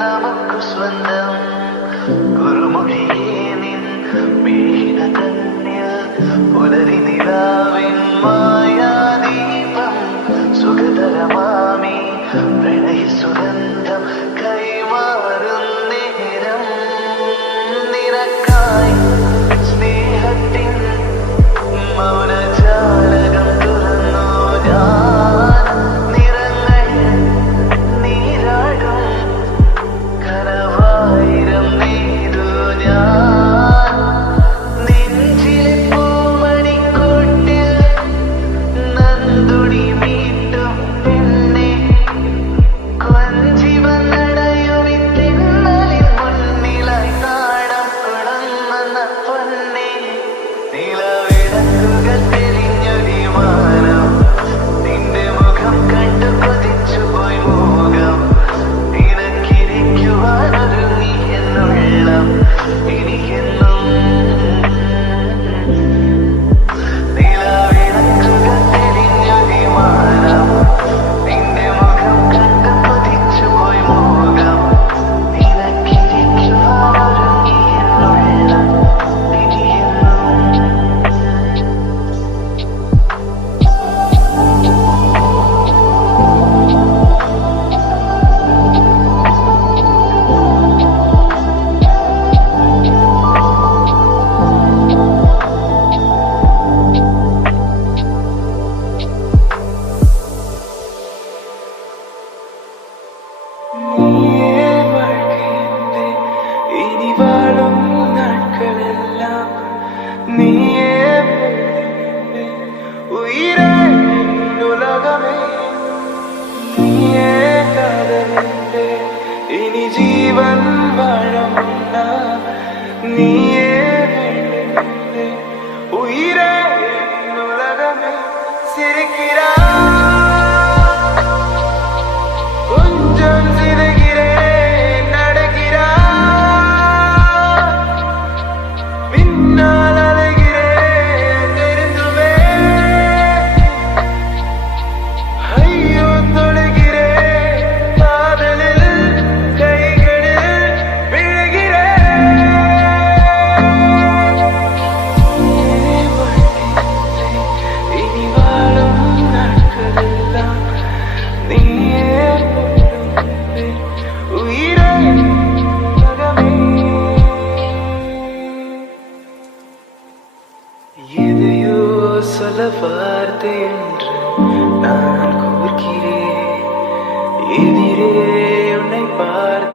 நமக்கு சொந்தம் குருமொழியே நின் மீன கண்ணில் புலரி நிலாவின் மாயா தீபம் சுகதரமாமி பிரணய சுகந்தம் கைமாறும் நேரம் നിനക്കായി സ്നേഹത്തിൻ മൗനജാലകം തുറന്നു ഞാൻ നിറങ്ങൾ നീരാടും കനവായിരം നെയ്തു ഞാൻ നെഞ്ചിലെ പൂമണിക്കൂട്ടിൽ നന്ദുടി മീട്ടും പെണ്ണെ കൊഞ്ചി വന്നടയും ഇത്തിന്നലിൻ മുന്നിലായി നാടം കുടന്ന പൊന്നെ നിലവിളക്കുകൾ തെളിഞ്ഞൊരു മാനം നിന്റെ മുഖം കണ്ടു കൊതിച്ചുപോയി മോഹം നിനക്കിരിക്കുവാനൊരുങ്ങി എന്നുള്ളം ഇനിയെന്നും നിലവിളക്കുകൾ തെളിഞ്ഞൊരു മാനം നിന്റെ മുഖം കണ്ടു കൊതിച്ചുപോയി മോഹം നിനക്കിരിക്കുവാനൊരുങ്ങി എന്നുള്ളം ഇനിയെന്നും നീയേ வாழ்க்கைയെന്റെ ഇനി വാഴും നാட்களെല്ലാം നീയേ എന്റെ ഉയിരേ ഉലകമേ നീയേ കാതലെന്റെ ഇനി ജീവൻ വാഴും നീയേ എന്റെ ഉയിരേ ഉലകമേ சிரிக்கிறா கொஞ்சம் சிதைகிறேன் நடக்கிறேன் பின்னால் அலைகிறேன் தெரிந்துமே ஐயோ தொடுகிறேன் காதலில் கைகளில் விழுகிறேன் இனி வாழும் நாட்களெல்லாம் நீயே உயிரே உலகமே எதையோ சொல்ல வார்த்தை என்று நான் கூர்க்கிறேன் எதிரே